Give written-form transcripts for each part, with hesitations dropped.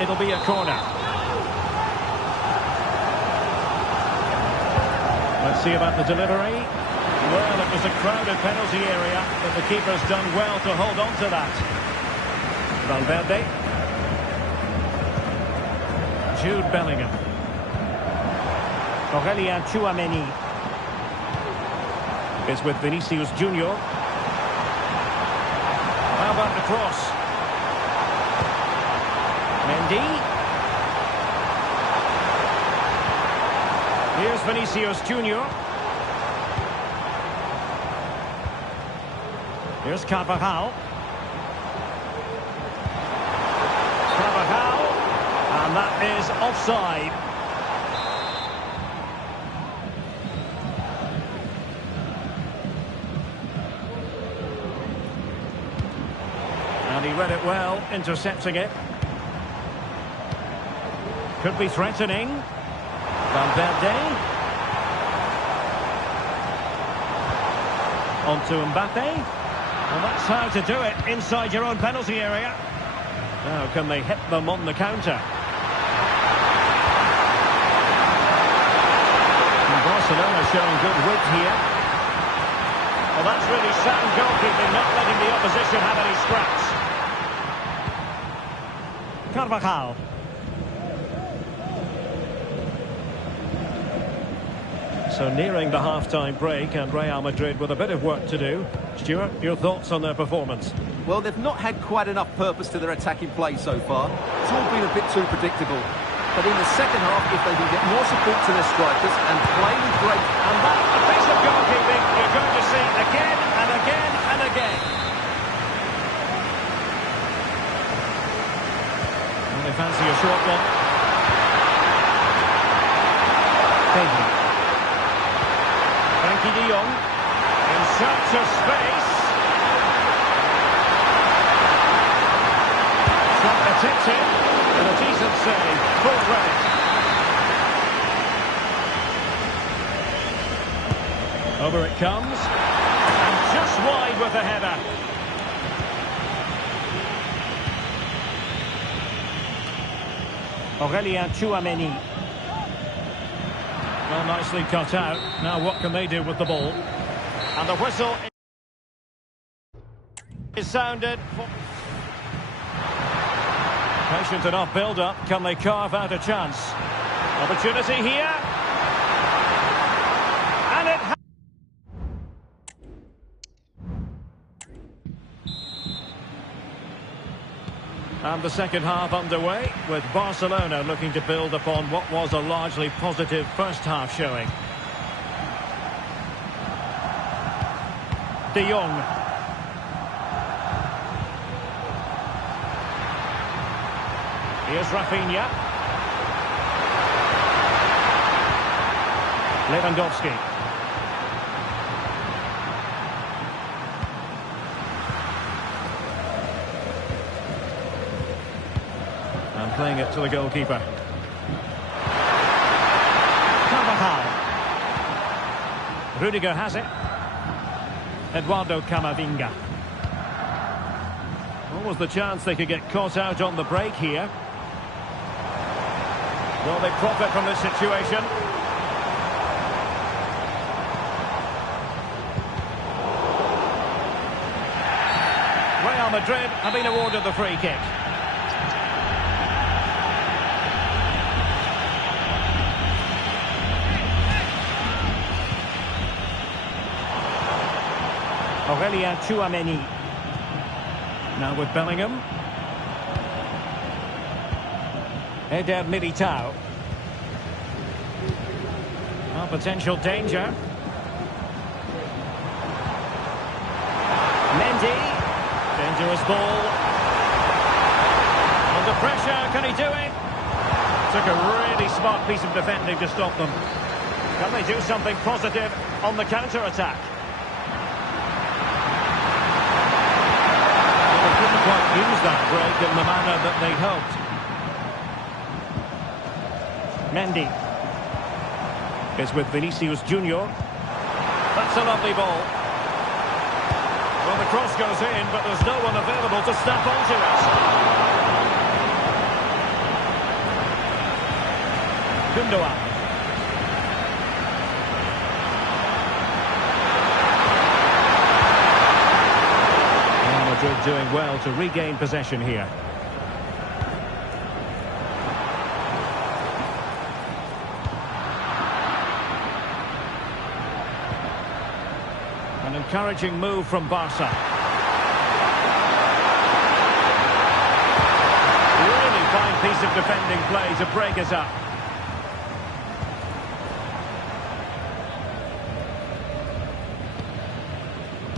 it'll be a corner. Let's see about the delivery. Well, it was a crowded penalty area, but the keeper's done well to hold on to that. Valverde. Jude Bellingham. Aurelien Tchouameni is with Vinicius Junior. How about the cross? Mendy. Here's Vinicius Junior. Here's Carvajal. Carvajal. And that is offside. And he read it well, intercepting it. Could be threatening. Valverde. On to Mbappe. Well, that's how to do it inside your own penalty area. Now, can they hit them on the counter? And Barcelona showing good wit here. Well, that's really sound goalkeeping, not letting the opposition have any scraps. Carvajal. So nearing the half-time break, and Real Madrid with a bit of work to do. Stuart, your thoughts on their performance? Well, they've not had quite enough purpose to their attacking play so far. It's all been a bit too predictable. But in the second half, if they can get more support to their strikers and play with great... And that, a piece of goalkeeping you're going to see again and again and again. Well, they fancy a short one. Pedri. Frankie de Jong in search of space. Shot that tips in, and a decent save. Full credit. Over it comes, and just wide with the header. Aurelien Tchouameni. Well, nicely cut out. Now what can they do with the ball? And the whistle is sounded. Patient enough build-up. Can they carve out a chance? Opportunity here. And it And the second half underway, with Barcelona looking to build upon what was a largely positive first half showing. De Jong. Here's Rafinha. Lewandowski. Playing it to the goalkeeper. Carvajal. Rudiger has it. Eduardo Camavinga. What was the chance they could get caught out on the break here? Will they profit from this situation? Real Madrid have been awarded the free kick. Aurelien Tchouameni. Now with Bellingham. Eder Militao. Well, potential danger. Mendy. Dangerous ball. Under pressure, can he do it? Took a really smart piece of defending to stop them. Can they do something positive on the counter-attack? Quite use that break in the manner that they hoped. Mendy is with Vinicius Junior. That's a lovely ball. Well, the cross goes in, but there's no one available to step onto it. Gundogan. Real Madrid doing well to regain possession here. An encouraging move from Barca. Really fine piece of defending play to break us up.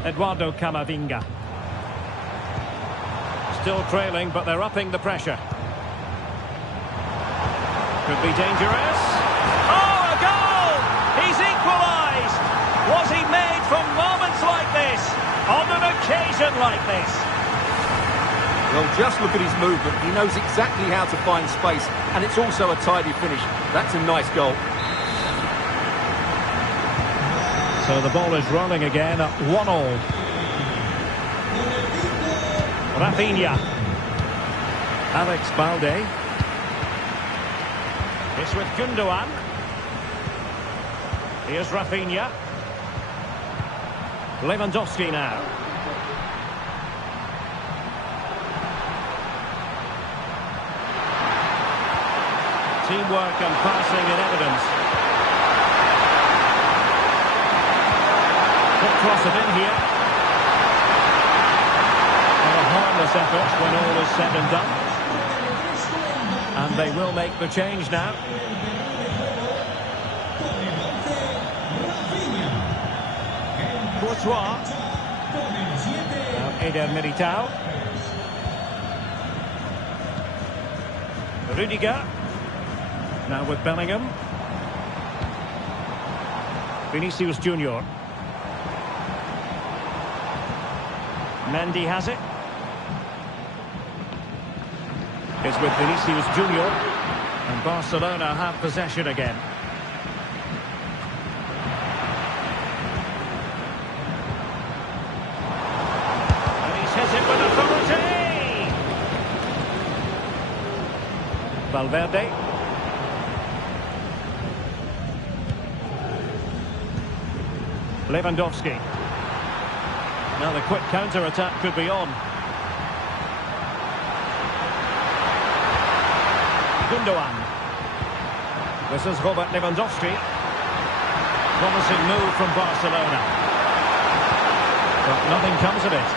Eduardo Camavinga. Still trailing, but they're upping the pressure. Could be dangerous. Oh, a goal! He's equalised! Was he made from moments like this? On an occasion like this? Well, just look at his movement. He knows exactly how to find space, and it's also a tidy finish. That's a nice goal. So the ball is rolling again at 1-1. Rafinha. Alex Balde. It's with Gundogan. Here's Rafinha. Lewandowski now. Teamwork and passing in evidence. Could cross it in here. And a harmless effort when all is said and done. And they will make the change now. Courtois. Now Eder Militao. Rudiger. Now with Bellingham. Vinicius Junior. Mendy has it. It's with Vinicius Junior. And Barcelona have possession again. And he's hit it with authority! Valverde. Lewandowski. Now the quick counter-attack could be on. Gundogan. This is Robert Lewandowski. Promising move from Barcelona. But nothing comes of it.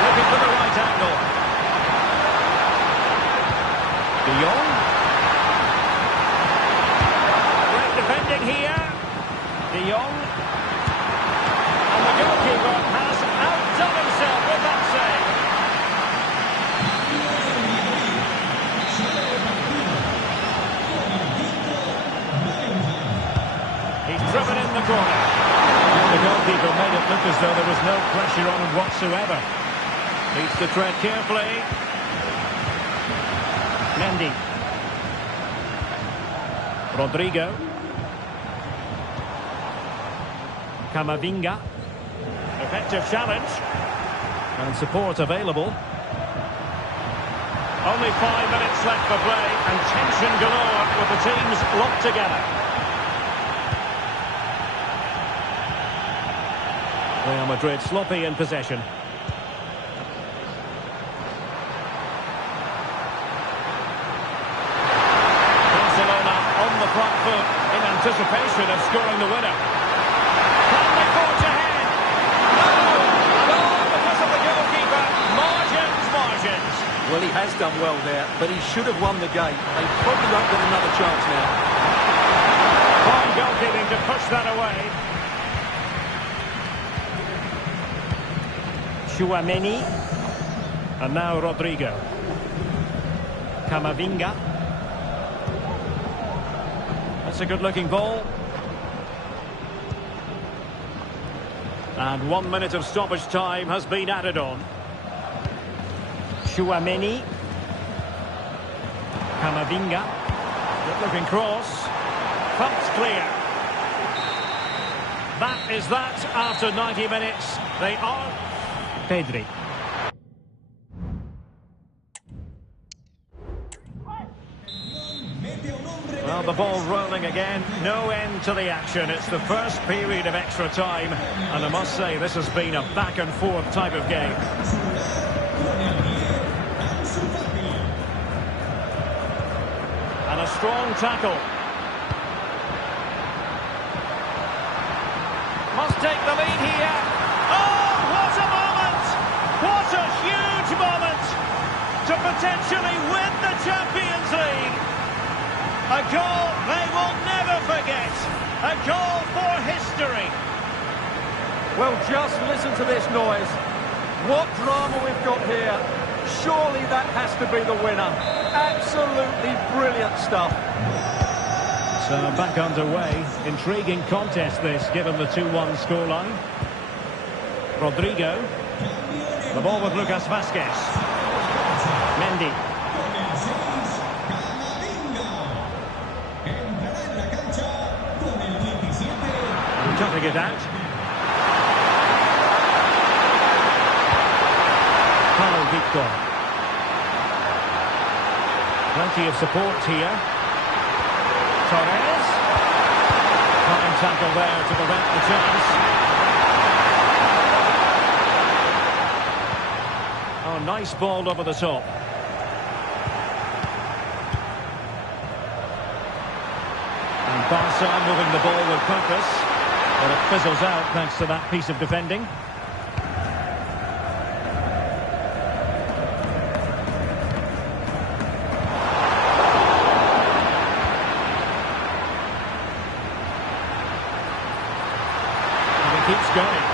Looking for the right angle. De Jong. Great defending here. De Jong. And the goalkeeper has outdone himself with that save. He's driven in the corner. The goalkeeper made it look as though there was no pressure on him whatsoever. Needs to tread carefully. Mendy. Rodrigo. Camavinga. Effective challenge. And support available. Only 5 minutes left for play, and tension galore with the teams locked together. Real Madrid sloppy in possession. Barcelona on the front foot in anticipation of scoring the winner. Can they forge ahead? No! And all because of the goalkeeper. Margins. Well, he has done well there, but he should have won the game. They probably won't get another chance now. Fine goalkeeping to push that away. Tchouaméni. And now Rodrigo. Camavinga. That's a good-looking ball. And 1 minute of stoppage time has been added on. Tchouaméni. Camavinga. Good-looking cross. Pumped clear. That is that after 90 minutes. They are... Pedri. the ball rolling again. No end to the action. It's the first period of extra time. And I must say, this has been a back-and-forth type of game. And a strong tackle. Must take the lead here. Oh, what a moment! What a huge moment to potentially win the Champions League. A goal they will never forget. A goal for history. Well, just listen to this noise. What drama we've got here. Surely that has to be the winner. Absolutely brilliant stuff. So back underway. Intriguing contest this, given the 2-1 scoreline. Rodrigo. The ball with Lucas Vazquez. Mendy. Cutting it out. Paulo Victor. Plenty of support here. Torres. Fine tackle there to prevent the chance. Oh, nice ball over the top. And Barca moving the ball with purpose. But it fizzles out thanks to that piece of defending. And he keeps going.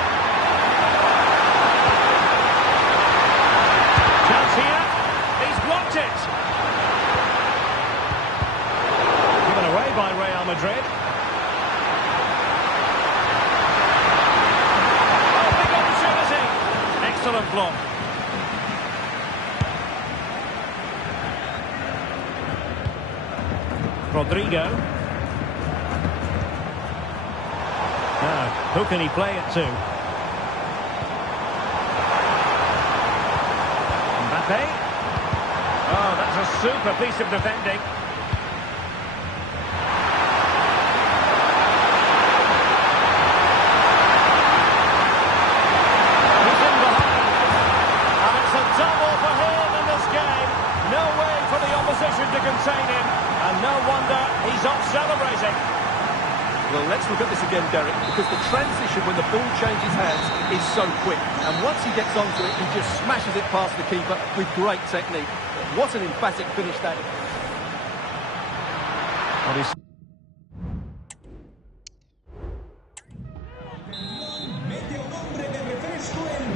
Chance here. He's blocked it. Given away by Real Madrid. Excellent block. Rodrigo. Now, who can he play it to? Mbappe. Oh, that's a super piece of defending. To contain him, and no wonder he's off celebrating. Well, let's look at this again, Derek, because the transition when the ball changes hands is so quick, and once he gets onto it, he just smashes it past the keeper with great technique. What an emphatic finish that is.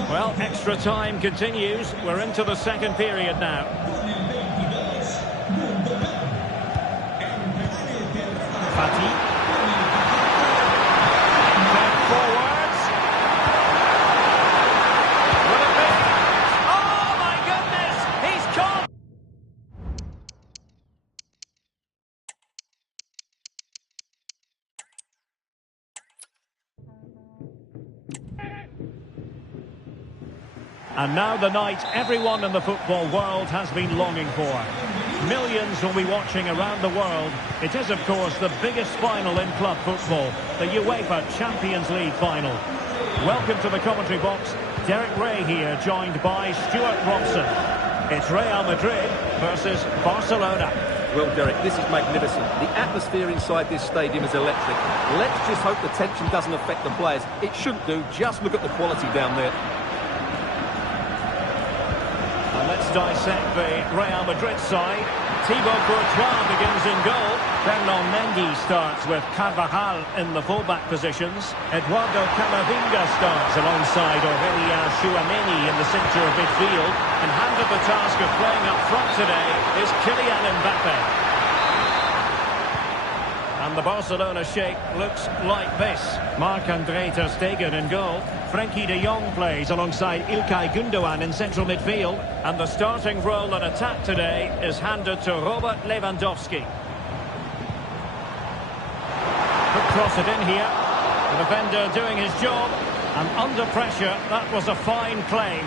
Well, extra time continues. We're into the second period now. Fati. Forwards. Will it be? Oh my goodness! He's caught! And now the night everyone in the football world has been longing for. Millions will be watching around the world. It is, of course, the biggest final in club football, the UEFA Champions League final. Welcome to the commentary box. Derek Ray here, joined by Stuart Robson. It's Real Madrid versus Barcelona. Well, Derek, this is magnificent. The atmosphere inside this stadium is electric. Let's just hope the tension doesn't affect the players. It shouldn't do. Just look at the quality down there. Let's dissect the Real Madrid side. Thibaut Courtois begins in goal. Ferland Mendy starts with Carvajal in the fullback positions. Eduardo Camavinga starts alongside Aurelien Chouameni in the centre of midfield. And handed the task of playing up front today is Kylian Mbappe. And the Barcelona shape looks like this. Marc-André ter Stegen in goal. Frenkie de Jong plays alongside İlkay Gündoğan in central midfield. And the starting role in attack today is handed to Robert Lewandowski. Could cross it in here. The defender doing his job. And under pressure, that was a fine claim.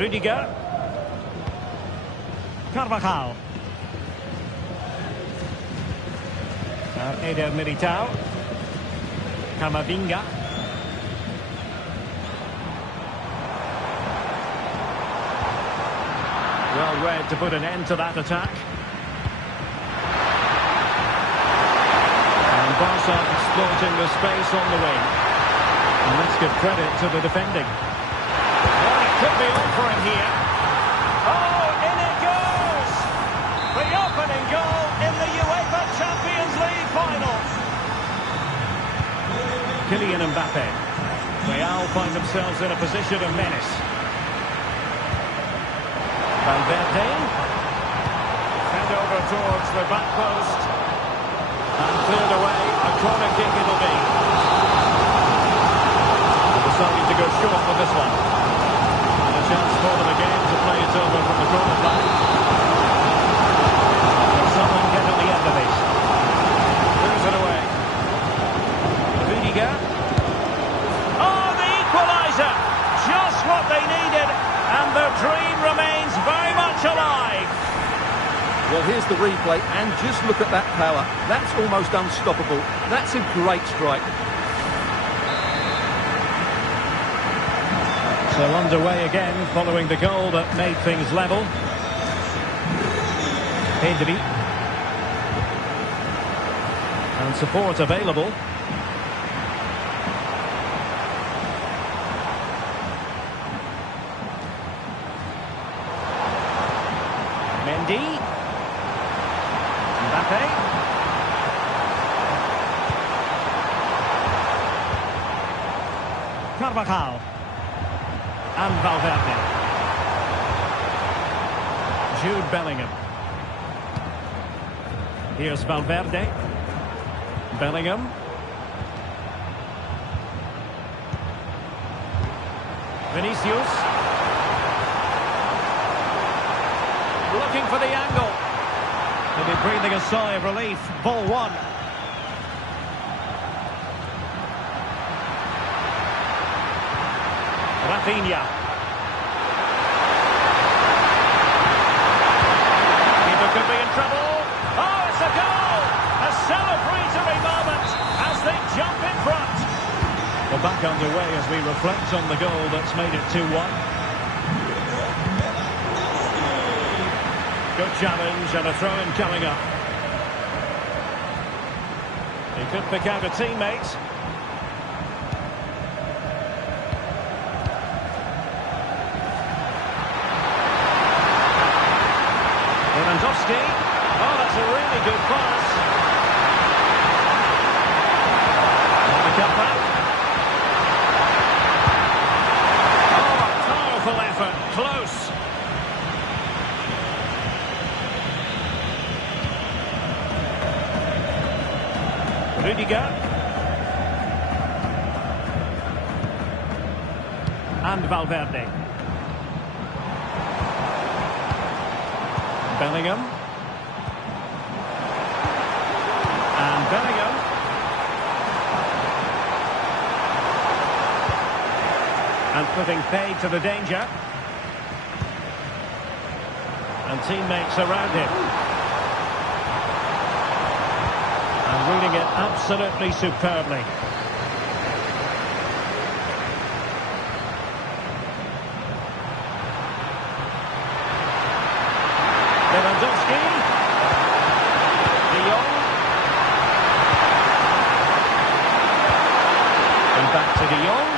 Rudiger. Carvajal. Eder Militao. Camavinga. Well read to put an end to that attack. And Barca exploiting the space on the wing. And let's give credit to the defending. Well, it could be on for him here. Oh, in it goes! The opening goal in the UEFA Champions League final. Kylian Mbappe. Real find themselves in a position of menace. Valverde. Head over towards the back post. And cleared away. A corner kick it'll be. Deciding to go short for this one. And a chance for them again to play it over from the corner flag. Can someone get on the end of it? Moves it away. Rudiger. Oh, the equaliser! Just what they needed, and their dream remains very much alive. Well, here's the replay, and just look at that power. That's almost unstoppable. That's a great strike. So underway again, following the goal that made things level. Pedri. And support available. Mendy. Mbappe. Carvajal. And Valverde. Jude Bellingham. Here's Valverde. Bellingham. Vinicius. Looking for the angle. They'll be breathing a sigh of relief. Ball one. Rafinha. Keeper could be in trouble. Oh, it's a goal! A celebratory moment as they jump in front. We're back underway as we reflect on the goal that's made it 2-1. Good challenge and a throw-in coming up. He could pick out a teammate. Lewandowski. Oh, that's a really good pass. The cutback. Oh, a powerful effort. Close. Rudiger. And Valverde. Bellingham. And Bellingham. And putting paid to the danger. And teammates around him. And reading it absolutely superbly. Lewandowski. De Jong. And back to De Jong.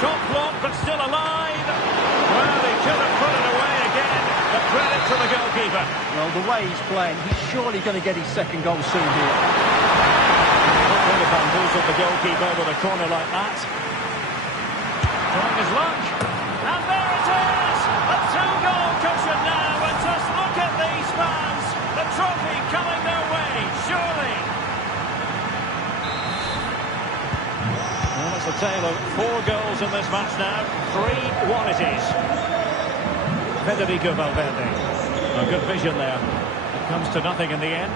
Shot blocked but still alive. Well, he could have put it away again. The credit to the goalkeeper. Well, the way he's playing, he's surely going to get his second goal soon here. Not going to bamboozle the goalkeeper with a corner like that. Trying his luck. And there it is! A two-goal cushion now, and just look at these fans. The trophy coming their way, surely. Well, it's a tale of 4 goals in this match now. 3-1 it is. Federico Valverde. A good vision there. It comes to nothing in the end.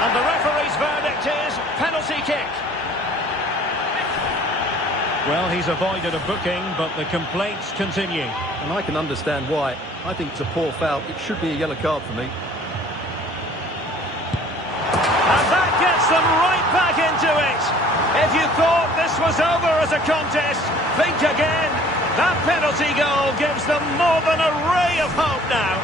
And the referee's verdict is penalty kick. Well, he's avoided a booking, but the complaints continue. And I can understand why. I think it's a poor foul. It should be a yellow card for me. And that gets them right back into it. If you thought this was over as a contest, think again. That penalty goal gives them more than a ray of hope now.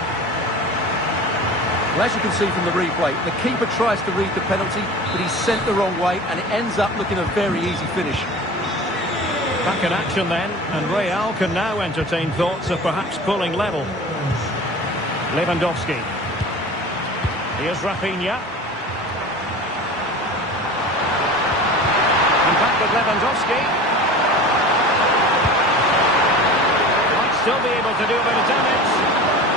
Well, as you can see from the replay, the keeper tries to read the penalty, but he's sent the wrong way, and it ends up looking a very easy finish. Back in action then, and Real can now entertain thoughts of perhaps pulling level. Lewandowski. Here's Rafinha. And back with Lewandowski. Might still be able to do a bit of damage.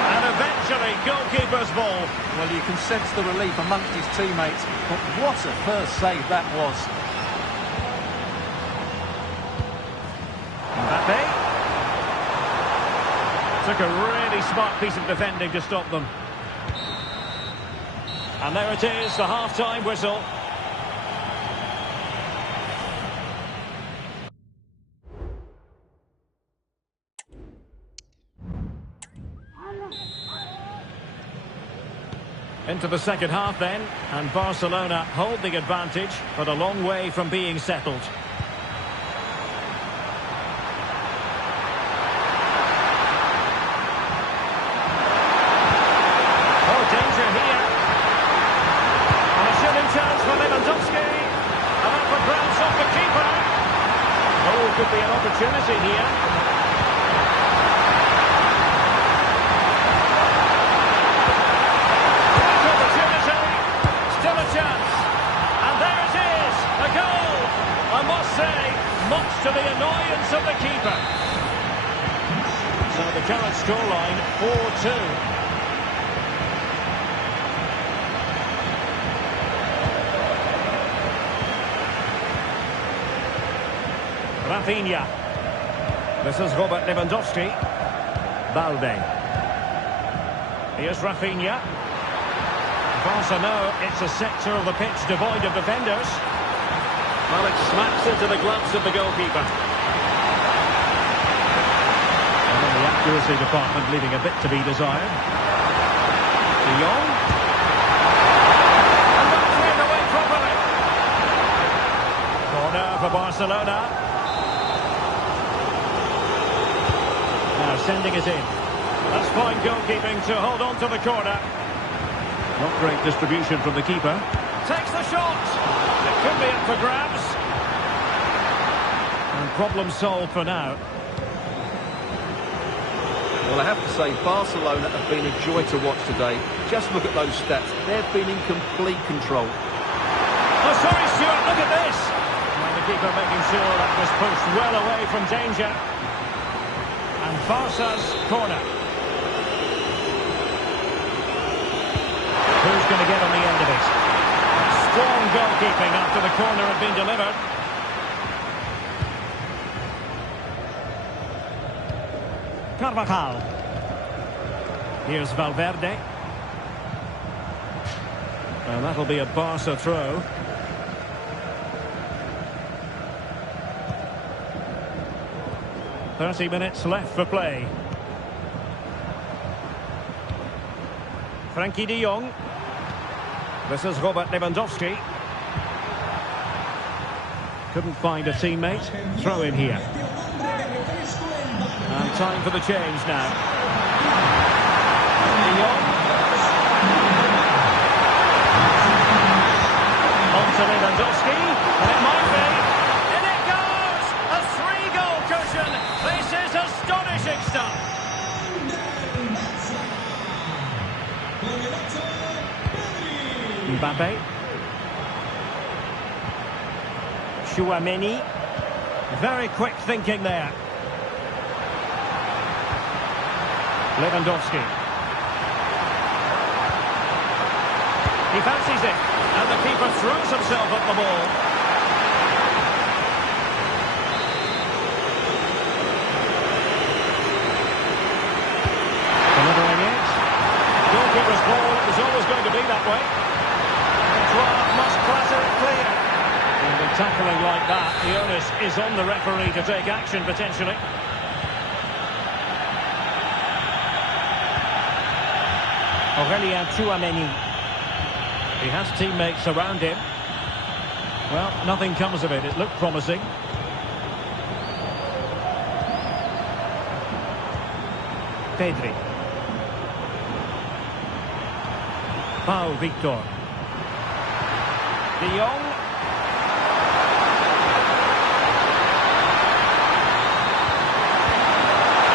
And eventually, goalkeeper's ball. Well, you can sense the relief amongst his teammates, but what a first save that was. Mbappe. Took a really smart piece of defending to stop them. And there it is, the half-time whistle. Into the second half then, and Barcelona hold the advantage, but a long way from being settled. Danger here. And a shooting chance for Lewandowski. And that would bounce off the keeper. Oh, could be an opportunity here. Great opportunity. Still a chance. And there it is. A goal. I must say, much to the annoyance of the keeper. So the current scoreline, 4-2. Rafinha. This is Robert Lewandowski. Balde. Here's Rafinha. Barca know it's a sector of the pitch devoid of defenders. Well, it smacks into the gloves of the goalkeeper. And in the accuracy department, leaving a bit to be desired. De Jong. And not cleared away properly. Corner for Barcelona. Sending it in. That's fine goalkeeping to hold on to the corner. Not great distribution from the keeper. Takes the shot. It could be up for grabs. And problem solved for now. Well, I have to say, Barcelona have been a joy to watch today. Just look at those stats. They've been in complete control. Oh, sorry, Stuart, look at this. And the keeper making sure that was pushed well away from danger. And Barca's corner. Who's going to get on the end of it? Strong goalkeeping after the corner had been delivered. Carvajal. Here's Valverde. And that'll be a Barca throw. .30 minutes left for play. Frankie de Jong. This is Robert Lewandowski. Couldn't find a teammate. Throw in here. And time for the change now. De Jong. On to Lewandowski. And it might be. In it goes! A 3-goal cushion. This is astonishing stuff. Mbappe. Chouameni. Very quick thinking there. Lewandowski. He fancies it. And the keeper throws himself at the ball. Delivering it. Goalkeeper's ball. It was always going to be that way. The draft must clatter it clear. And the Tackling like that, the onus is on the referee to take action potentially. Aurelien Tchouameni. He has teammates around him. Well, nothing comes of it. It looked promising. Pedri. Pau Victor. De Jong.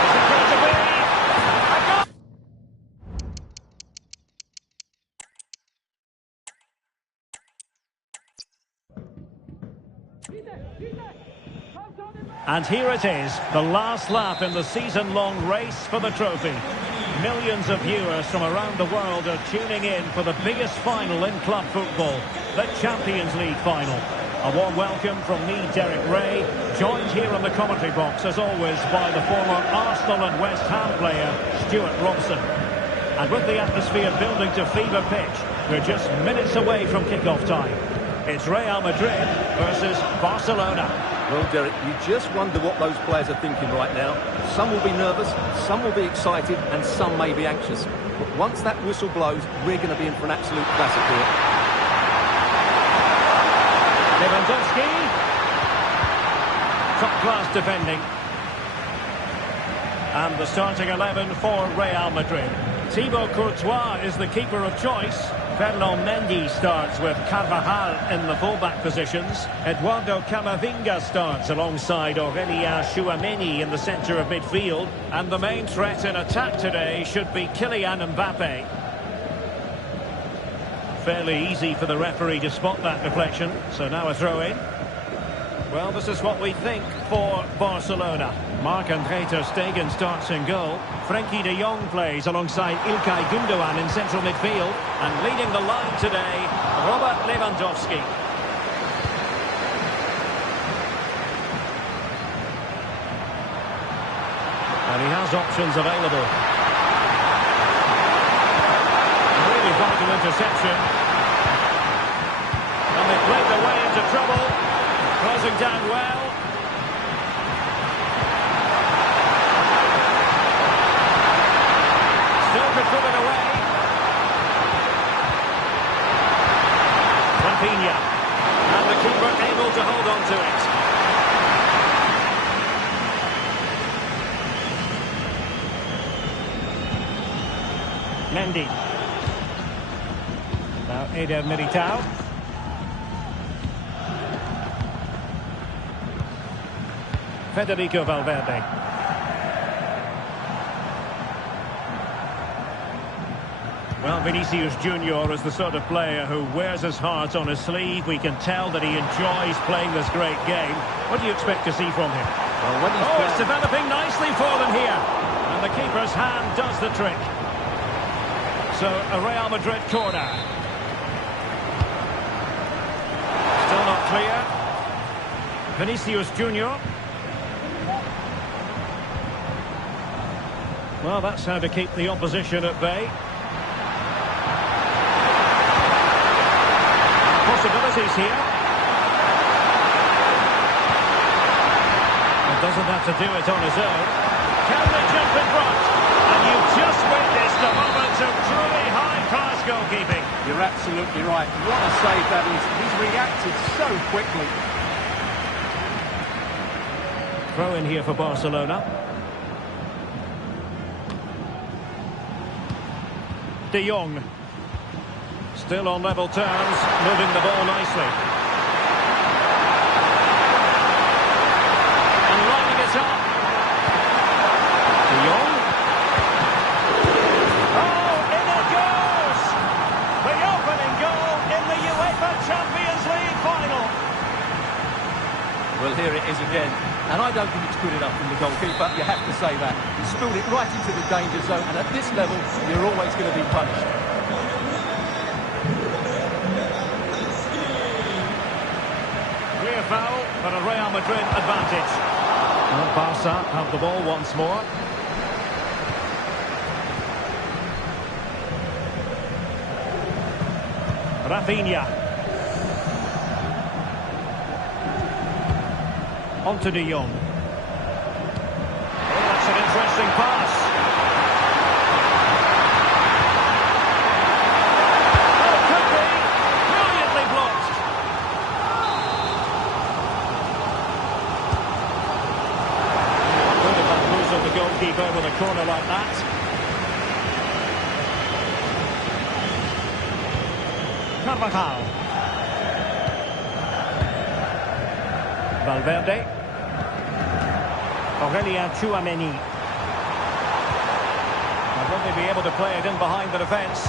Is it going to be a goal? And here it is, the last lap in the season-long race for the trophy. Millions of viewers from around the world are tuning in for the biggest final in club football, the Champions League final. A warm welcome from me, Derek Ray, joined here in the commentary box, as always, by the former Arsenal and West Ham player, Stuart Robson. And with the atmosphere building to fever pitch, we're just minutes away from kick-off time. It's Real Madrid versus Barcelona. Well, Derek, you just wonder what those players are thinking right now. Some will be nervous, some will be excited, and some may be anxious. But once that whistle blows, we're going to be in for an absolute classic here. Lewandowski. Top-class defending. And the starting 11 for Real Madrid. Thibaut Courtois is the keeper of choice. Ferland Mendy starts with Carvajal in the fullback positions. Eduardo Camavinga starts alongside Aurelien Tchouameni in the centre of midfield. And the main threat in attack today should be Kylian Mbappe. Fairly easy for the referee to spot that deflection. So now a throw-in. Well, this is what we think for Barcelona. Marc-Andre ter Stegen starts in goal. Frenkie de Jong plays alongside İlkay Gündoğan in central midfield. And leading the line today, Robert Lewandowski. And he has options available. Really vital interception. And they played their way into trouble. Closing down well. Still could put it away. Rafinha. And the keeper able to hold on to it. Mendy. Now Eder Militao. Federico Valverde. Well, Vinicius Junior is the sort of player who wears his heart on his sleeve. We can tell that he enjoys playing this great game. What do you expect to see from him? Well, it's developing nicely for them here. And the keeper's hand does the trick. So, a Real Madrid corner. Still not clear. Vinicius Junior. Well, that's how to keep the opposition at bay. Possibilities here. He doesn't have to do it on his own. Can they jump in front? And you've just witnessed a moment of truly high-class goalkeeping. You're absolutely right. What a save that is. He's reacted so quickly. Throw in here for Barcelona. De Jong. Still on level terms, moving the ball nicely. And lining it up. De Jong. Oh, in it goes! The opening goal in the UEFA Champions League final. Well, here it is again. And I don't think it's good enough from the goalkeeper, you have to say that. He spilled it right into the danger zone, and at this level, you're always going to be punished. Clear foul, but a Real Madrid advantage. Well, Barca have the ball once more. Rafinha. On to De Jong. Oh, that's an interesting pass. Oh, could be. Brilliantly blocked. Good if that moves on the goalkeeper with a corner like that. Carvajal. Valverde. Aurelien Tchouameni. Will they be able to play it in behind the defence?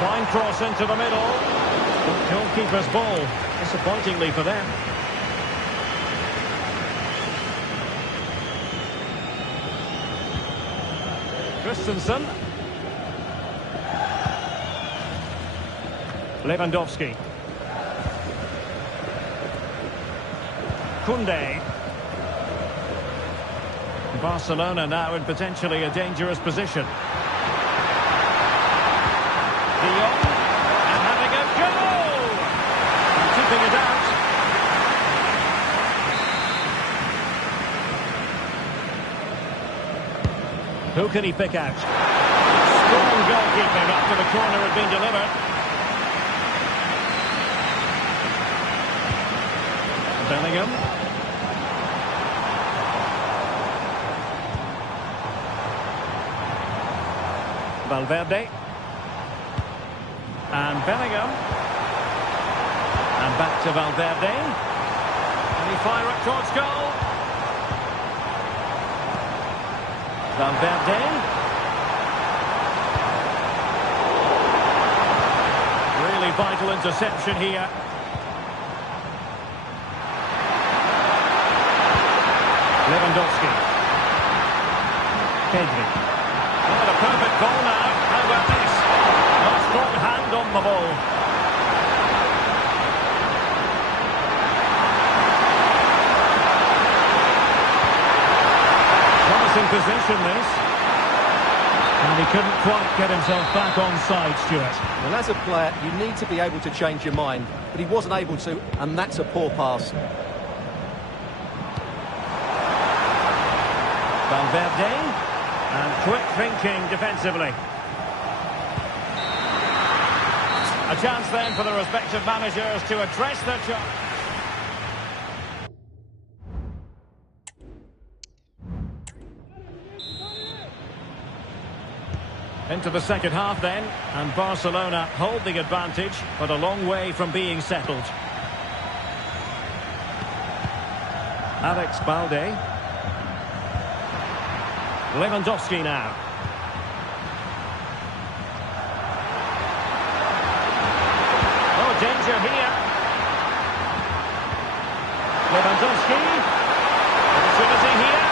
Fine cross into the middle. Goalkeeper's ball, disappointingly for them. Christensen. Lewandowski. Koundé. Barcelona now in potentially a dangerous position. De Jong, and having a go! And keeping it out. Who can he pick out? Strong goalkeeping after the corner had been delivered. Bellingham. Valverde. And Bellingham. And back to Valverde. Can he fire it towards goal? Valverde. Really vital interception here. Lewandowski. Pedri. Oh, a perfect ball now. How about this? A strong hand on the ball. Promising position, this. And he couldn't quite get himself back on side, Stuart. Well, as a player, you need to be able to change your mind, but he wasn't able to, and that's a poor pass. Valverde, and quick thinking defensively. A chance then for the respective managers to address their charge. Into the second half then, and Barcelona hold the advantage, but a long way from being settled. Alex Balde. Lewandowski now. Oh, danger here. Lewandowski. Opportunity here.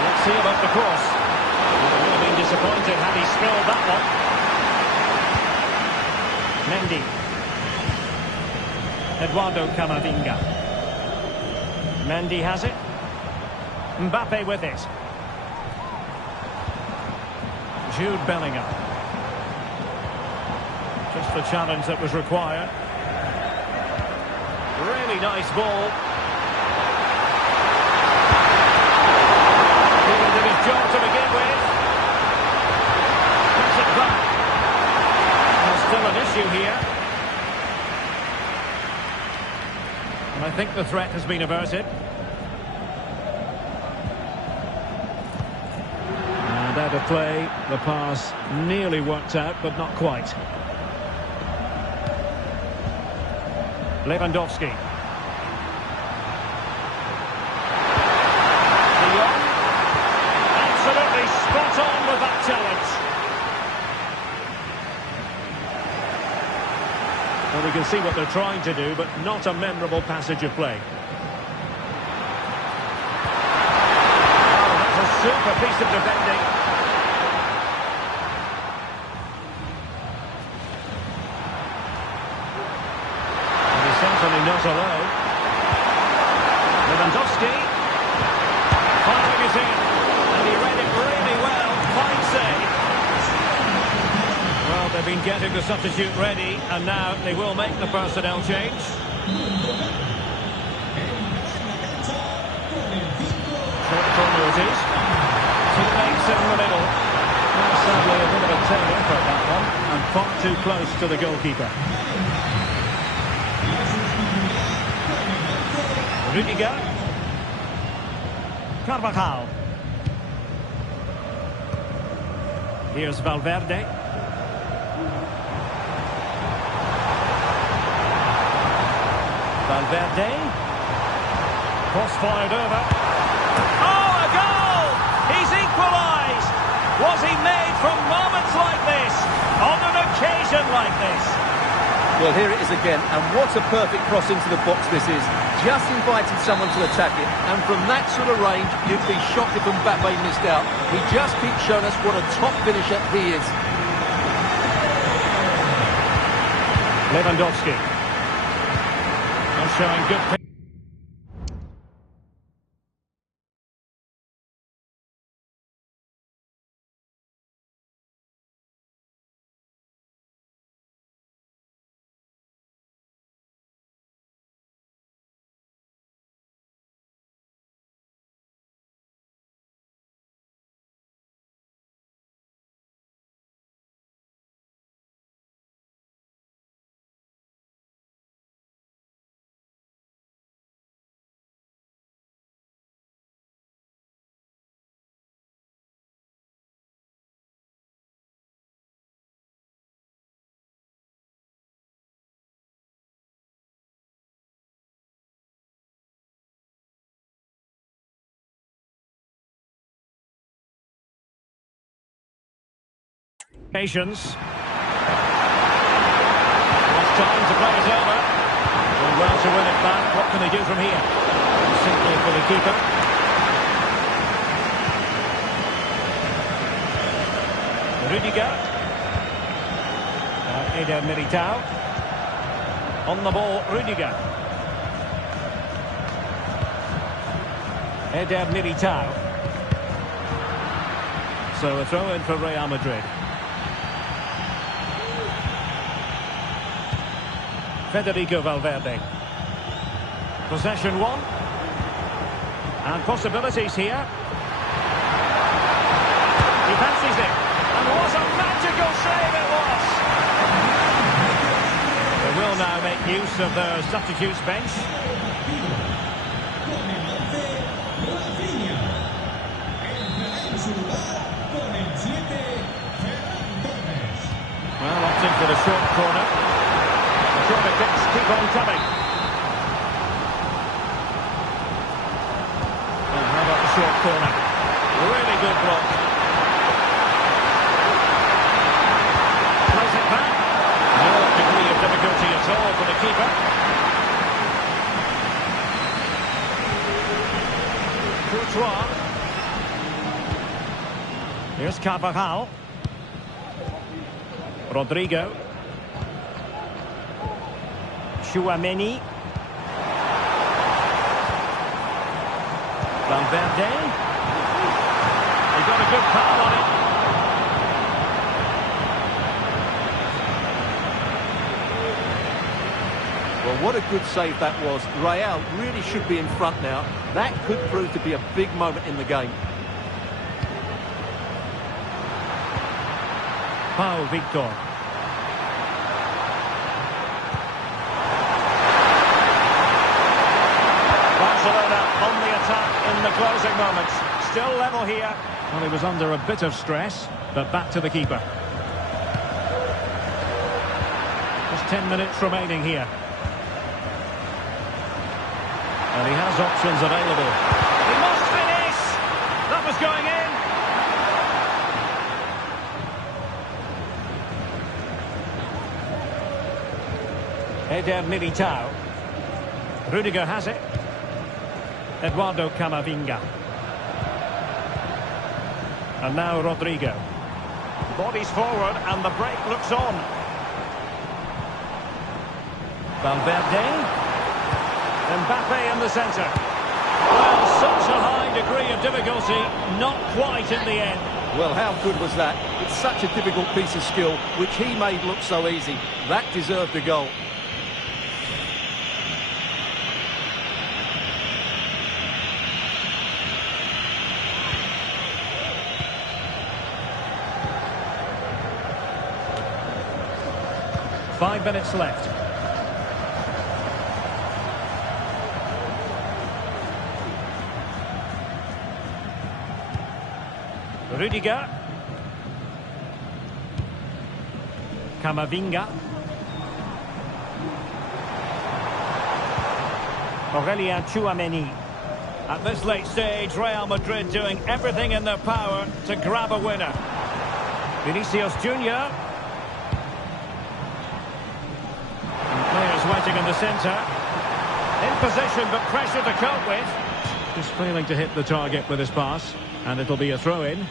Let's see about the cross. Would have been disappointed had he spilled that one. Mendy. Eduardo Camavinga. Mendy has it. Mbappe with it. Jude Bellingham. Just the challenge that was required. Really nice ball. He did his job to begin with. Puts it back. There's still an issue here. And I think the threat has been averted. And out of play, the pass nearly worked out, but not quite. Lewandowski. De Jong. Absolutely spot on with that challenge. Well, we can see what they're trying to do, but not a memorable passage of play. Oh, that's a super piece of defending. And he's certainly not alone. Lewandowski. Firing it in. And he read it really well. Fine save. Well, They've been getting the substitute ready, and now they will make the personnel change. Short corner it is. Teammates in the middle. Well, sadly, a bit of a tail effort, that one, and far too close to the goalkeeper. Rudiger. Carvajal. Here's Valverde. Valverde. Cross fired over. Oh, a goal! He's equalised! Was he made from moments like this? On an occasion like this? Well, here it is again, and what a perfect cross into the box this is. Just invited someone to attack it, and from that sort of range, you'd be shocked if Mbappe missed out. He just keeps showing us what a top finisher he is. Lewandowski. Not showing good... Patience. It's time to play it over. Doing well to win it back. What can they do from here? Simply for the keeper. Rudiger. Eder Militao. On the ball, Rudiger. Eder Militao. So a throw in for Real Madrid. Federico Valverde. Possession one. And possibilities here. He fancies it. And what a magical save it was! They will now make use of their substitutes bench. Well, opting for the short corner. Corner kicks keep on coming. And how about the short corner? Really good block. Plays it back. No degree of difficulty at all for the keeper. Courtois. Here's Carvajal. Rodrigo. Chouameni. Valverde. He got a good foul on it. Well, what a good save that was. Real really should be in front now. That could prove to be a big moment in the game. Paul Victor. Barcelona on the attack in the closing moments. Still level here. Well, he was under a bit of stress, but back to the keeper. Just 10 minutes remaining here. And he has options available. He must finish! That was going in. Eder Militao. Rudiger has it. Eduardo Camavinga. And now Rodrigo. Bodies forward and the break looks on. Valverde. Mbappe in the centre. Well, such a high degree of difficulty, not quite in the end. Well, how good was that? It's such a difficult piece of skill, which he made look so easy. That deserved a goal. Five minutes left. Rudiger. Camavinga. Aurelien Tchouameni. At this late stage, Real Madrid doing everything in their power to grab a winner. Vinicius Junior. And players waiting in the centre. In position, but pressure to cope with. Just failing to hit the target with his pass. And it'll be a throw-in.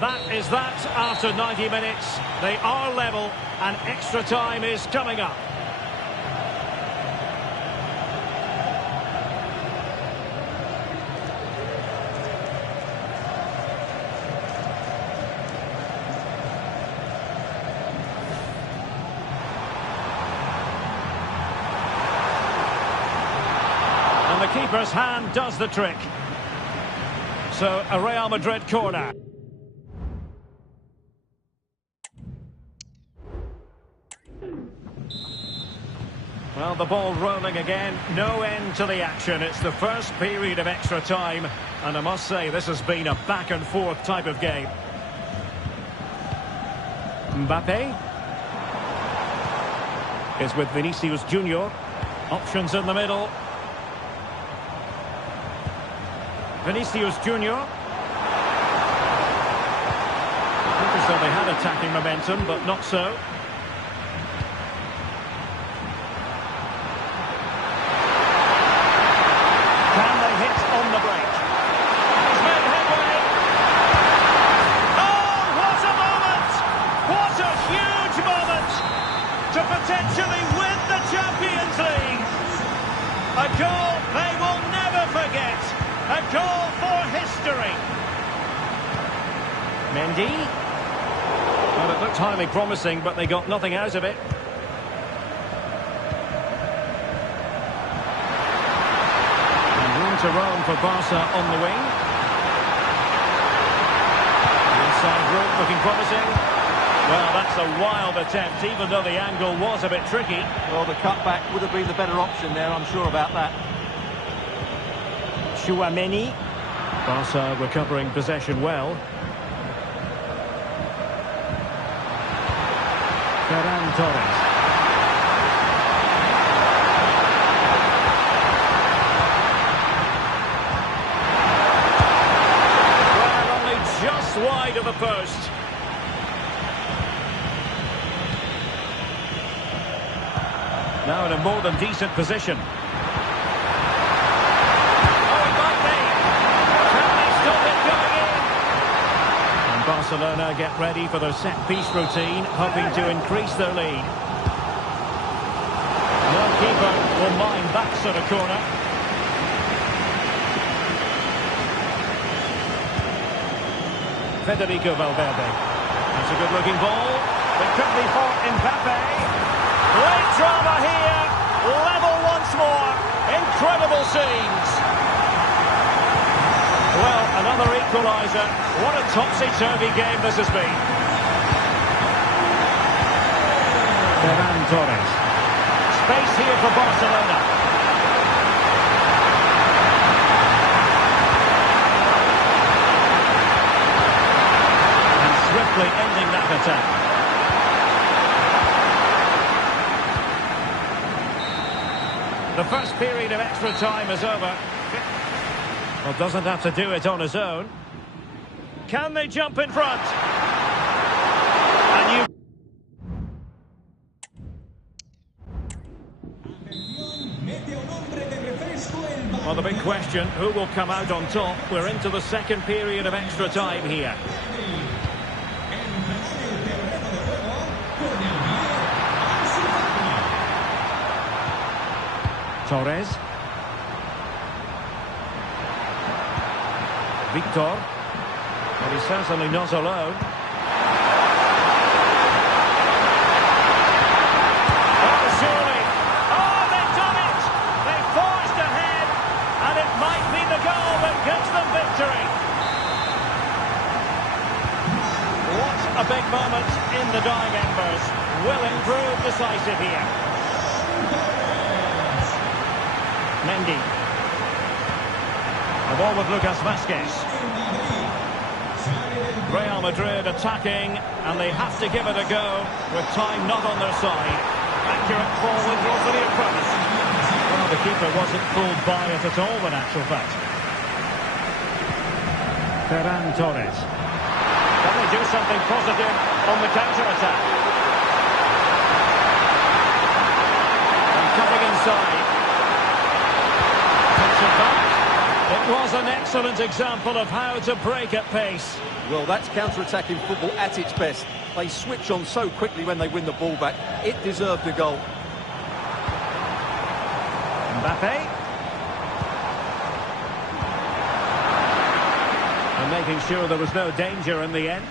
That is that after 90 minutes. They are level and extra time is coming up. And the keeper's hand does the trick. So a Real Madrid corner. Well, the ball rolling again, no end to the action. It's the first period of extra time, and I must say this has been a back and forth type of game. Mbappe is with Vinicius Junior. Options in the middle. Vinicius Junior. Look as though they had attacking momentum, but not so. On the break. He's made headway. Oh, what a moment! What a huge moment to potentially win the Champions League. A goal they will never forget. A goal for history. Mendy. Well, it looked highly promising, but they got nothing out of it. To Rome for Barca on the wing. Inside route looking promising. Well, that's a wild attempt, even though the angle was a bit tricky. Well, the cutback would have been the better option there, I'm sure about that. Tchouameni. Barca recovering possession well. Ferran Torres. Wide of the post. Now in a more than decent position. Oh, it might be. Can they stop it going in? And Barcelona get ready for their set-piece routine, hoping to increase their lead. No keeper will mind that sort of corner. Federico Valverde. That's a good-looking ball. It could be for Mbappe. Great drama here. Level once more. Incredible scenes. Well, another equaliser. What a topsy-turvy game this has been. Ferran Torres. Space here for Barcelona. Swiftly ending that attack. The first period of extra time is over. Well, doesn't have to do it on his own. Can they jump in front? And you... Well, the big question, who will come out on top? We're into the second period of extra time here. Torres. Victor. But he's certainly not alone. Oh, surely. Oh, they've done it! They've forged ahead, and it might be the goal that gives them victory. What a big moment in the dying embers. Will it prove decisive here? Mendy. The ball with Lucas Vazquez. Real Madrid attacking, and they have to give it a go with time not on their side. Accurate forward draws the approach. Well, the keeper wasn't fooled by it at all, in actual fact. Ferran Torres. Can they do something positive on the counter-attack? And cutting inside. Puts it back. It was an excellent example of how to break at pace. Well, that's counter-attacking football at its best. They switch on so quickly when they win the ball back. It deserved a goal. Mbappe. And making sure there was no danger in the end.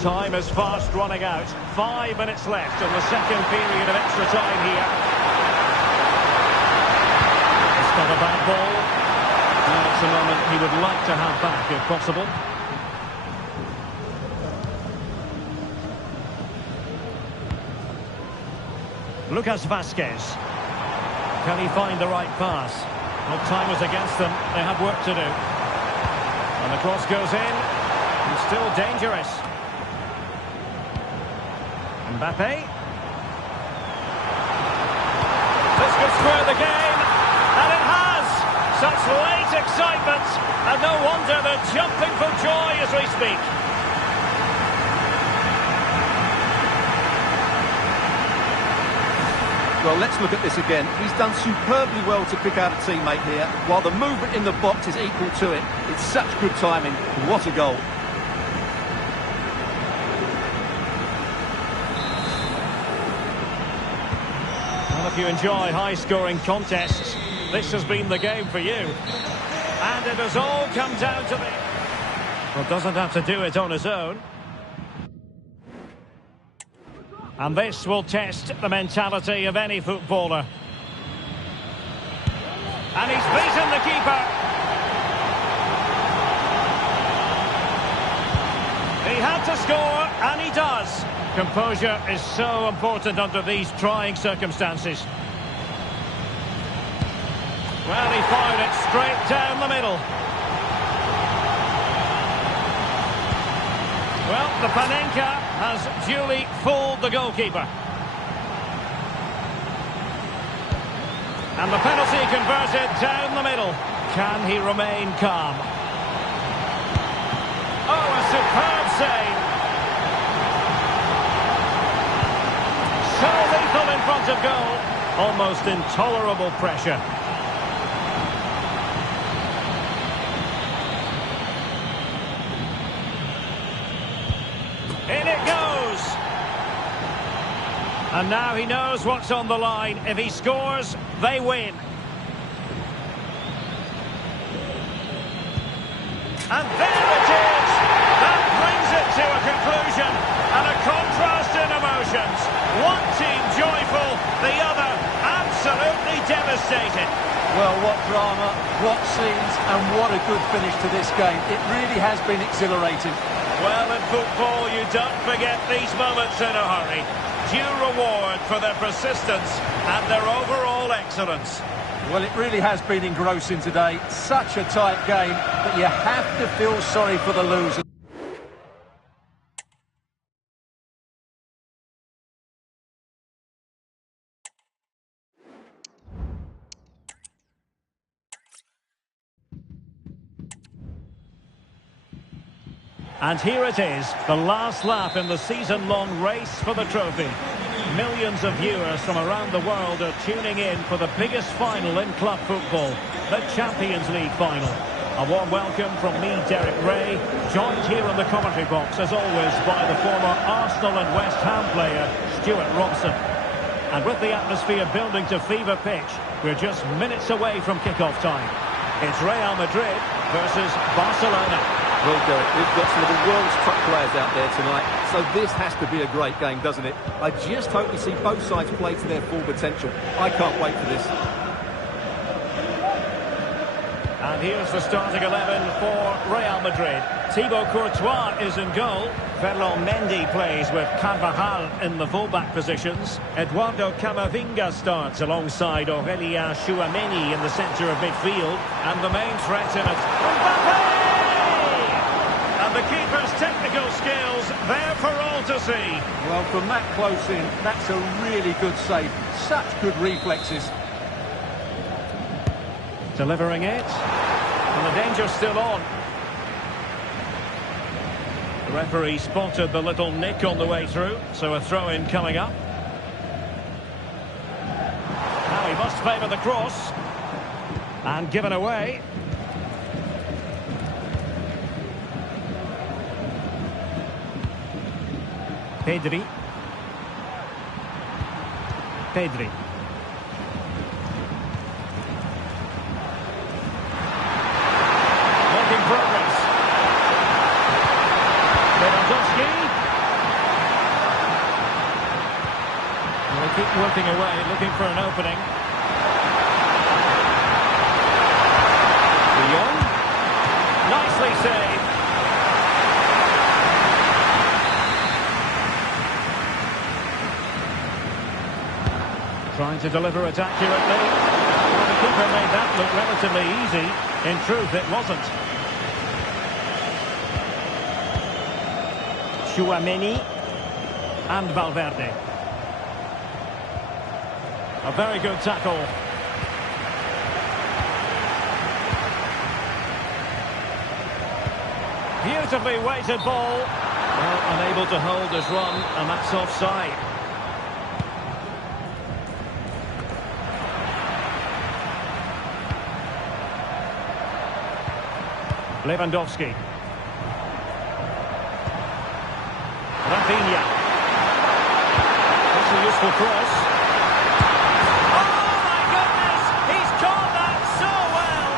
Time is fast running out. 5 minutes left in the second period of extra time here. It's not a bad ball. Now it's a moment he would like to have back if possible. Lucas Vazquez. Can he find the right pass? Well, time was against them. They have work to do. And the cross goes in. He's still dangerous. Mbappe. This could square the game. And it has. Such late excitement. And no wonder they're jumping for joy as we speak. Well, let's look at this again. He's done superbly well to pick out a teammate here, while the movement in the box is equal to it. It's such good timing. What a goal. Well, if you enjoy high-scoring contests, this has been the game for you. And it has all come down to the... Well, doesn't have to do it on his own. And this will test the mentality of any footballer. And he's beaten the keeper. He had to score, and he does. Composure is so important under these trying circumstances. Well, he fired it straight down the middle. Well, the Panenka has duly fooled the goalkeeper. And the penalty converted down the middle. Can he remain calm? Oh, a superb save. So lethal in front of goal. Almost intolerable pressure. In it goes. And now he knows what's on the line. If he scores, they win. And there it is. That brings it to a conclusion. And a contrast in emotions. One team joyful, the other absolutely devastated. Well, what drama, what scenes, and what a good finish to this game. It really has been exhilarating. Well, in football, you don't forget these moments in a hurry. Due reward for their persistence and their overall excellence. Well, it really has been engrossing today. Such a tight game that you have to feel sorry for the loser. And here it is, the last lap in the season-long race for the trophy. Millions of viewers from around the world are tuning in for the biggest final in club football, the Champions League final. A warm welcome from me, Derek Ray, joined here in the commentary box, as always, by the former Arsenal and West Ham player, Stuart Robson. And with the atmosphere building to fever pitch, we're just minutes away from kick-off time. It's Real Madrid versus Barcelona. Well, Derek, we've got some of the world's top players out there tonight, so this has to be a great game, doesn't it? I just hope we see both sides play to their full potential. I can't wait for this. And here's the starting 11 for Real Madrid. Thibaut Courtois is in goal. Ferland Mendy plays with Carvajal in the fullback positions. Eduardo Camavinga starts alongside Aurélien Tchouameni in the centre of midfield. And the main threat in it, Mbappé! And the keeper's technical skills there for all to see. Well, from that close in, that's a really good save. Such good reflexes. Delivering it. And the danger's still on. The referee spotted the little nick on the way through, so a throw-in coming up. Now he must favour the cross. And given away. Pedri. Making progress. Lewandowski. They keep working away, looking for an opening. De Jong. Nicely saved. Trying to deliver it accurately. Well, the keeper made that look relatively easy. In truth, it wasn't. Tchouameni and Valverde. A very good tackle. Beautifully weighted ball. Well, unable to hold his run, and that's offside. Lewandowski. Rafinha. That's a useful cross. Oh my goodness! He's caught that so well!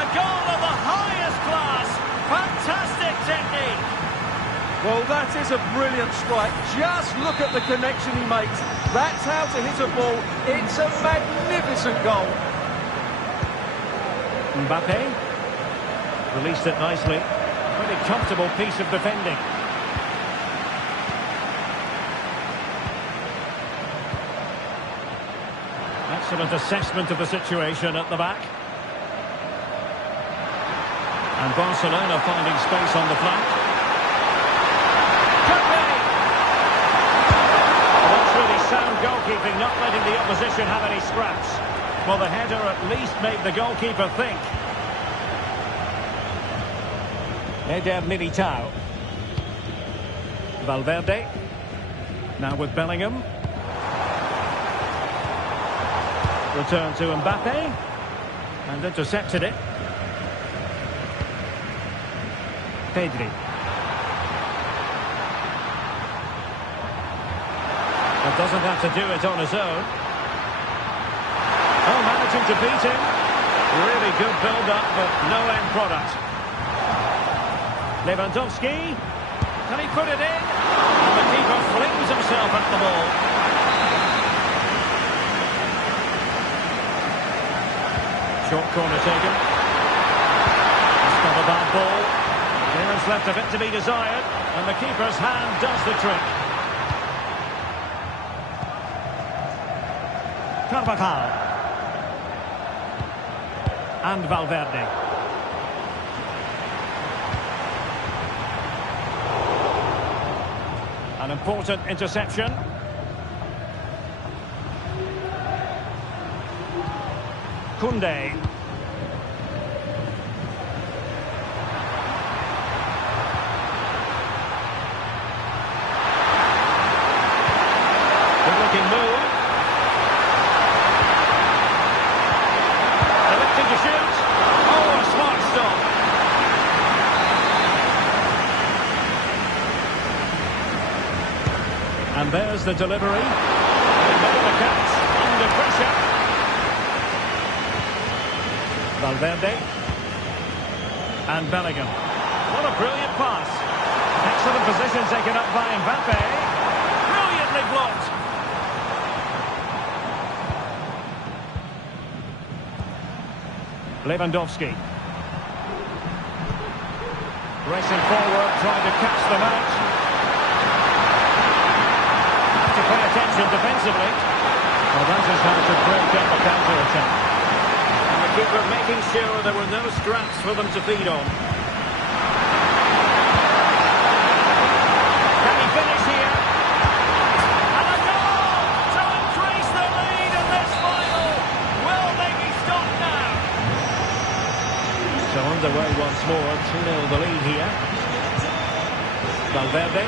A goal of the highest class. Fantastic technique. Well, that is a brilliant strike. Just look at the connection he makes. That's how to hit a ball. It's a magnificent goal. Mbappé. Released it nicely. Pretty comfortable piece of defending. Excellent assessment of the situation at the back. And Barcelona finding space on the flank. Well, that's really sound goalkeeping, not letting the opposition have any scraps. Well, the header at least made the goalkeeper think. Eder Militao. Valverde. Now with Bellingham. Return to Mbappé. And intercepted it. Pedri. But doesn't have to do it on his own. Oh, managing to beat him. Really good build-up, but no end product. Lewandowski, can he put it in? And the keeper flings himself at the ball. Short corner taken. That's not a bad ball. Clearance left a bit to be desired, and the keeper's hand does the trick. Carvajal. And Valverde. An important interception. Koundé. Good-looking move. Electing to shoot. Oh, a smart stop. And there's the delivery. They made the catch under pressure. Valverde. And Bellingham. What a brilliant pass. Excellent position taken up by Mbappe. Brilliantly blocked. Lewandowski. Racing forward, trying to catch them out. Have to pay attention defensively. Well, that is how to break up a counter-attack. And the keeper making sure there were no scraps for them to feed on. Can he finish here? And a goal to increase the lead in this final. Will they be stopped now? So underway once more, 2-0 the lead here. Valverde.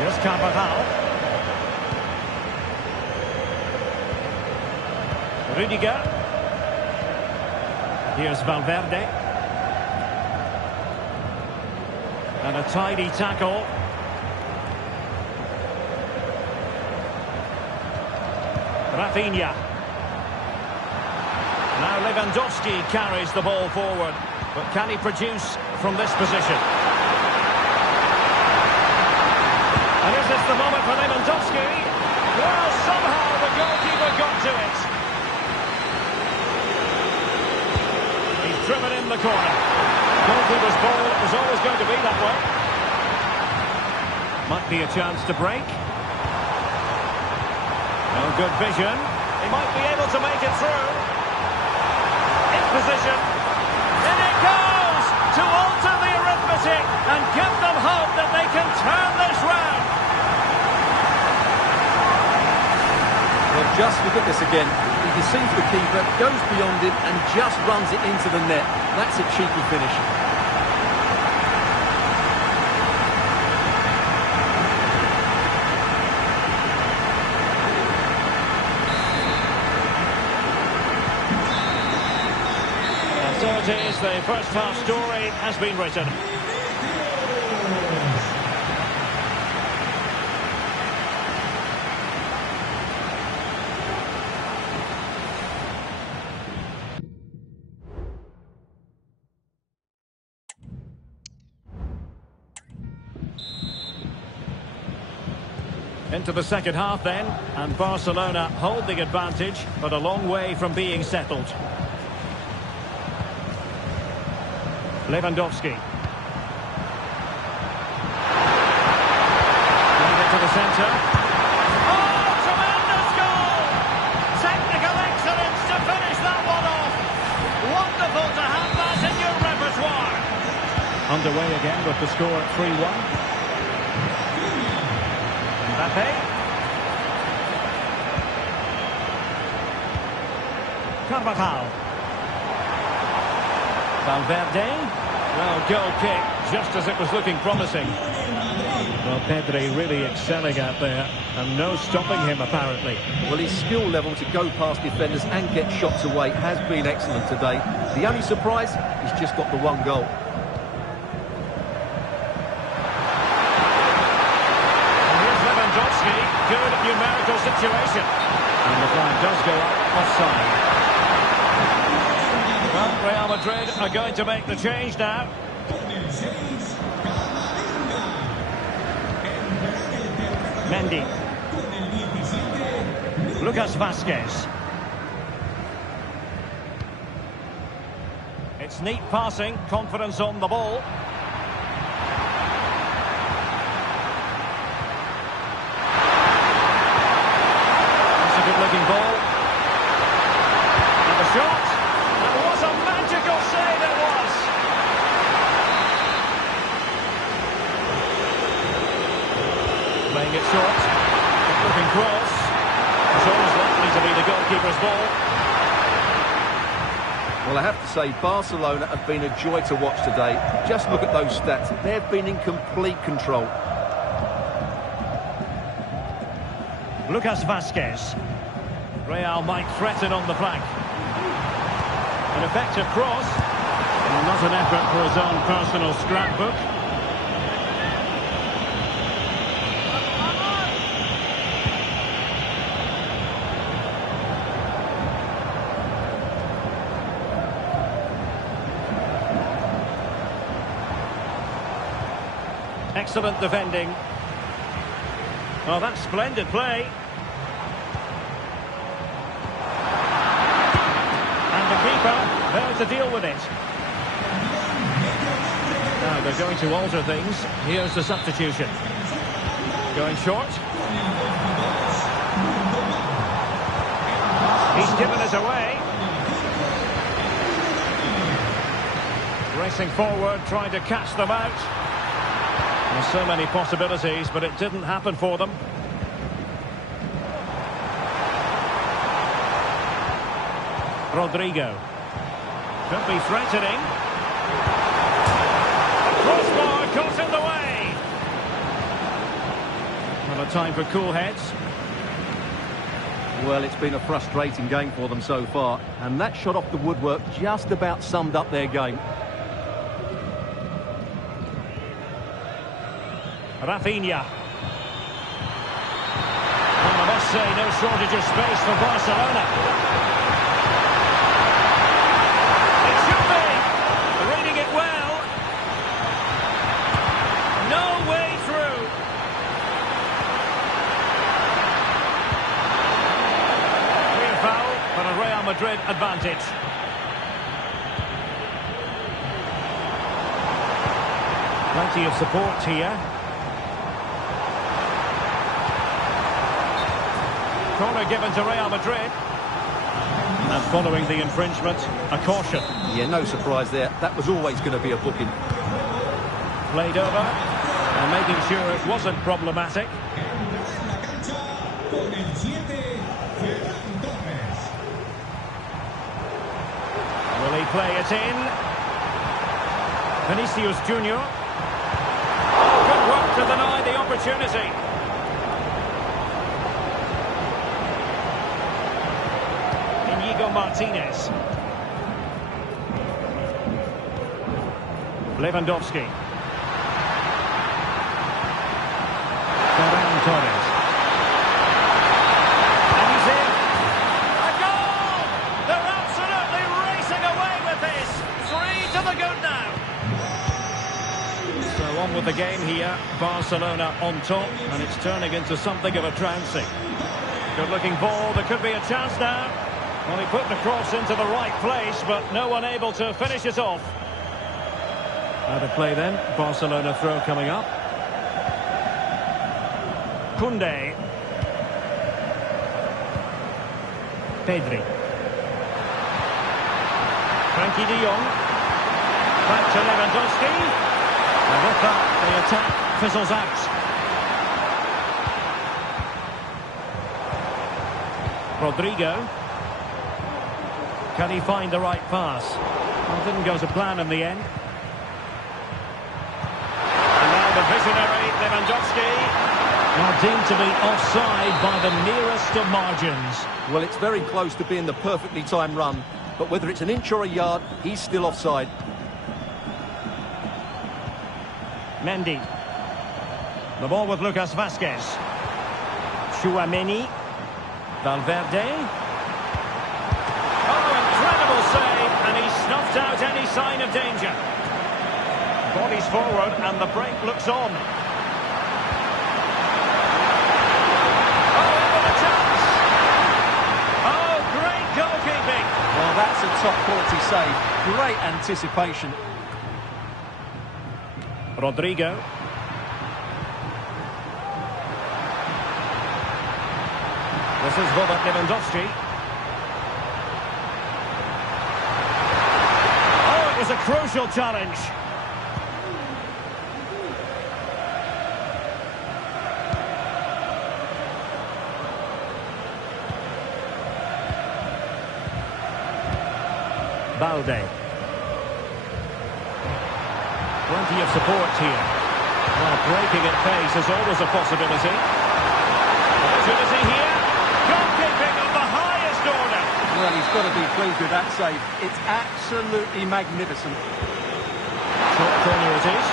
Here's Carvajal. Rudiger. Here's Valverde. And a tidy tackle. Rafinha. Now Lewandowski carries the ball forward. But can he produce from this position? And is this the moment for Lewandowski? Well, somehow the goalkeeper got to it. Driven in the corner. Goalkeeper's ball, it was always going to be that way. Might be a chance to break. No good vision. He might be able to make it through. In position. In it goes! To alter the arithmetic and give them hope that they can turn this round. Well, just look at this again. He deceives the keeper, goes beyond him and just runs it into the net. That's a cheeky finish. And so it is, the first half story has been written. Into the second half then, and Barcelona hold the advantage, but a long way from being settled. Lewandowski. Played it to the centre. Oh, tremendous goal! Technical excellence to finish that one off. Wonderful to have that in your repertoire. Underway again with the score at 3-1. Mbappe. Carvajal. Valverde. Well, goal kick, just as it was looking promising. Well, Pedri really excelling out there, and no stopping him, apparently. Well, his skill level to go past defenders and get shots away has been excellent today. The only surprise, he's just got the one goal. Good numerical situation. And the flag does go up offside. Well, Real Madrid are going to make the change now. Mendy. Lucas Vazquez. It's neat passing, confidence on the ball. Looking ball. And the shot. And what a magical save it was. Playing it short. Looking cross. It's always likely to be the goalkeeper's ball. Well, I have to say, Barcelona have been a joy to watch today. Just look at those stats. They've been in complete control. Lucas Vazquez. Real might threaten on the flank. An effective cross. Well, not an effort for his own personal scrapbook. Excellent defending. Oh, that's splendid play. And the keeper there to deal with it. Now they're going to alter things. Here's the substitution. Going short. He's given us away. Racing forward, trying to catch them out. There's so many possibilities, but it didn't happen for them. Rodrigo. Could be threatening. Crossbar caught in the way. Well, a time for cool heads. Well, it's been a frustrating game for them so far, and that shot off the woodwork just about summed up their game. Rafinha. Well, I must say, no shortage of space for Barcelona. It should be. Reading it well. No way through. Clear foul, but a Real Madrid advantage. Plenty of support here. Corner given to Real Madrid. And following the infringement, a caution. Yeah, no surprise there. That was always going to be a booking. Played over. And making sure it wasn't problematic. Will he play it in? Vinicius Junior. Good work to deny the opportunity. Martinez. Lewandowski. Ferran Torres. And he's in. A goal! They're absolutely racing away with this. 3 to the good now. So on with the game here. Barcelona on top, and it's turning into something of a trouncing. Good looking ball. There could be a chance now. Well, he put the cross into the right place, but no one able to finish it off. Out of play then. Barcelona throw coming up. Koundé. Pedri. Frankie de Jong. Back to Lewandowski. And with that, the attack fizzles out. Rodrigo. Can he find the right pass? Well, didn't go to plan in the end. And now the visionary Lewandowski. Now deemed to be offside by the nearest of margins. Well, it's very close to being the perfectly timed run, but whether it's an inch or a yard, he's still offside. Mendy. The ball with Lucas Vazquez. Tchouaméni. Valverde. Save, and he snuffed out any sign of danger. Bodies forward, and the break looks on. Oh, into the chance! Oh, great goalkeeping! Well, that's a top-quality save. Great anticipation. Rodrigo. This is Robert Lewandowski. It was a crucial challenge. Balde. Plenty of support here. Well, breaking at pace is always a possibility. Opportunity here. Goalkeeping of the highest order. Well, he's got to be pleased with that save. It's absolutely magnificent. Short corner it is.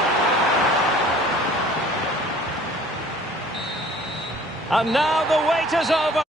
And now the wait is over.